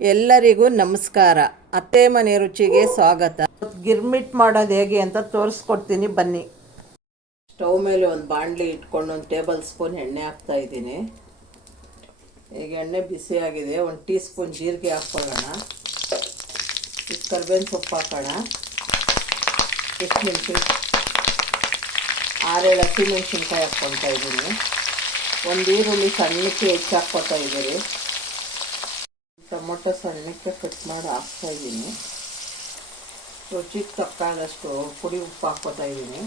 ಎಲ್ಲರಿಗೂ ನಮಸ್ಕಾರ. ಅತ್ತೆ ಮನೆ ರುಚಿಗೆ ಸ್ವಾಗತ. ಗಿರ್ಮಿಟ್ ಮಾಡೋದು ಹೇಗೆ ಅಂತ ತೋರಿಸ್ಕೊಡ್ತೀನಿ ಬನ್ನಿ. ಸ್ಟವ್ ಮೇಲೆ ಒಂದು ಬಾಣಲಿ ಇಟ್ಕೊಂಡು 1 ಟೇಬಲ್ ಸ್ಪೂನ್ ಎಣ್ಣೆ ಹಾಕ್ತಾ ಇದ್ದೀನಿ. ಈಗ ಎಣ್ಣೆ ಬಿಸಿ ಆಗಿದೆ. 1 ಟೀ ಸ್ಪೂನ್ ಜೀರಿಗೆ ಹಾಕ್ಕೊಳ್ಳೋಣ. ಕರಿಬೇವಿನ ಸೊಪ್ಪು ಹಾಕೋಣ. ಎಷ್ಟು ನಿಮಿಷ 6-7 ಹಸಿಮೆಣಸಿನ್ಕಾಯಿ ಹಾಕ್ಕೊಳ್ತಾ ಇದ್ದೀನಿ. 1 ಈರುಳ್ಳಿ ಸಣ್ಣಕ್ಕೆ ಹೆಚ್ಚು ಹಾಕ್ಕೊತಾ ಇದ್ದೀರಿ. ಟೊಮೊಟೊ ಸಣ್ಣಕ್ಕೆ ಕಟ್ ಮಾಡಿ ಹಾಕ್ತಾ ಇದ್ದೀನಿ. ರುಚಿಗೆ ತಕ್ಕಾದಷ್ಟು ಪುಡಿ ಉಪ್ಪು ಹಾಕ್ಕೊತಾ ಇದ್ದೀನಿ.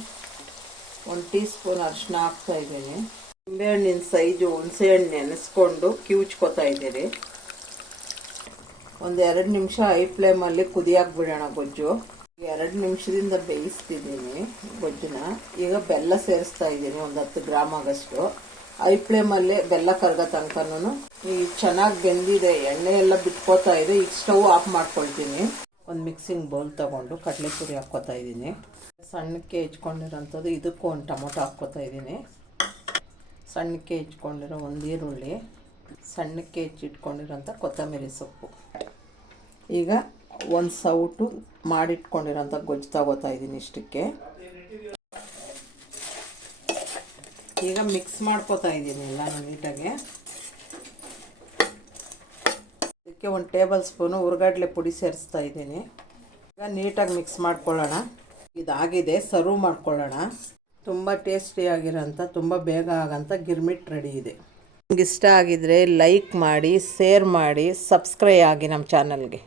1 ಟೀ ಸ್ಪೂನ್ ಅರಿಶಿನ ಹಾಕ್ತಾ ಇದ್ದೀನಿ. ನಿಂಬೆಹಣ್ಣಿನ ಸೈಜು ಹುಣಸೆಹಣ್ಣು ನೆನೆಸ್ಕೊಂಡು ಕಿವುಚ್ಕೊತಾ ಇದ್ದೀರಿ. 1-2 ನಿಮಿಷ ಹೈ ಫ್ಲೇಮಲ್ಲಿ ಕುದಿಯಾಕೆ ಬಿಡೋಣ ಗೊಜ್ಜು. 2 ನಿಮಿಷದಿಂದ ಬೇಯಿಸ್ತಿದ್ದೀನಿ ಗೊಜ್ಜನ್ನ. ಈಗ ಬೆಲ್ಲ ಸೇರಿಸ್ತಾ ಇದ್ದೀನಿ, 10 ಗ್ರಾಮ್ ಆಗಷ್ಟು. ಹೈ ಫ್ಲೇಮಲ್ಲೇ ಬೆಲ್ಲ ಕರಗೋ ತನಕನೂ ಈಗ ಚೆನ್ನಾಗಿ ಬೆಂದಿದೆ, ಎಣ್ಣೆ ಎಲ್ಲ ಬಿಟ್ಕೋತಾ ಇದೆ. ಈಗ ಸ್ಟವ್ ಆಫ್ ಮಾಡ್ಕೊಳ್ತೀನಿ. ಒಂದು ಮಿಕ್ಸಿಂಗ್ ಬೌಲ್ ತಗೊಂಡು ಕಡಲೆಪುರಿ ಹಾಕ್ಕೋತಾ ಇದ್ದೀನಿ. ಸಣ್ಣಕ್ಕೆ ಹೆಚ್ಕೊಂಡಿರೋಂಥದ್ದು ಇದಕ್ಕೂ 1 ಟೊಮೊಟೊ ಹಾಕ್ಕೋತಾ ಇದ್ದೀನಿ. ಸಣ್ಣಕ್ಕೆ ಹೆಚ್ಕೊಂಡಿರೋ 1 ಈರುಳ್ಳಿ, ಸಣ್ಣಕ್ಕೆ ಹೆಚ್ಚಿಟ್ಕೊಂಡಿರೋಂಥ ಕೊತ್ತಂಬರಿ ಸೊಪ್ಪು. ಈಗ 1 ಸೌಟು ಮಾಡಿಟ್ಕೊಂಡಿರೋಂಥ ಗೊಜ್ಜು ತಗೋತಾ ಇದ್ದೀನಿ ಇಷ್ಟಕ್ಕೆ. ಈಗ ಮಿಕ್ಸ್ ಮಾಡ್ಕೋತಾ ಇದ್ದೀನಿ ಎಲ್ಲ ನೀಟಾಗಿ. ಇದಕ್ಕೆ 1 ಟೇಬಲ್ ಸ್ಪೂನು ಹುರ್ಗಡ್ಲೆ ಪುಡಿ ಸೇರಿಸ್ತಾ ಇದ್ದೀನಿ. ಈಗ ನೀಟಾಗಿ ಮಿಕ್ಸ್ ಮಾಡ್ಕೊಳ್ಳೋಣ. ಇದಾಗಿದೆ, ಸರ್ವ್ ಮಾಡ್ಕೊಳ್ಳೋಣ. ತುಂಬ ಟೇಸ್ಟಿಯಾಗಿರೋಂಥ, ತುಂಬ ಬೇಗ ಆಗೋಂಥ ಗಿರ್ಮಿಟ್ ರೆಡಿ ಇದೆ. ನಿಮ್ಗೆ ಇಷ್ಟ ಆಗಿದರೆ ಲೈಕ್ ಮಾಡಿ, ಶೇರ್ ಮಾಡಿ, ಸಬ್ಸ್ಕ್ರೈಬ್ ಆಗಿ ನಮ್ಮ ಚಾನಲ್ಗೆ.